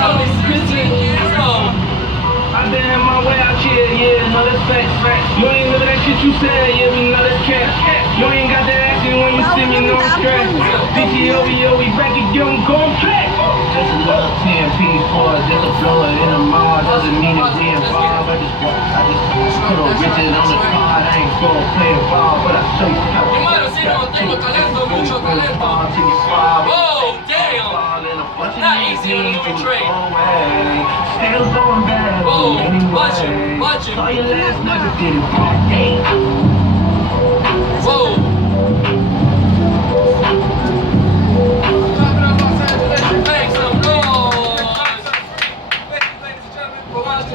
I've been in my way out here, yeah, no, that's facts. You ain't live that shit you said, yeah, we know that's cat. You ain't got that action when you see me, no stress. DTOVO, we back again, gon' play. Just a little 10 piece for a just a blower in a mall, doesn't mean that we involved. I just put a Richard on the card, I ain't gonna play a ball, but I show you how. Hermano, sí, no tengo talento, mucho talento. Oh, damn! Not easy on a moving train. Still going bad. Oh, watch him, watch him. Saw your last nigga did it.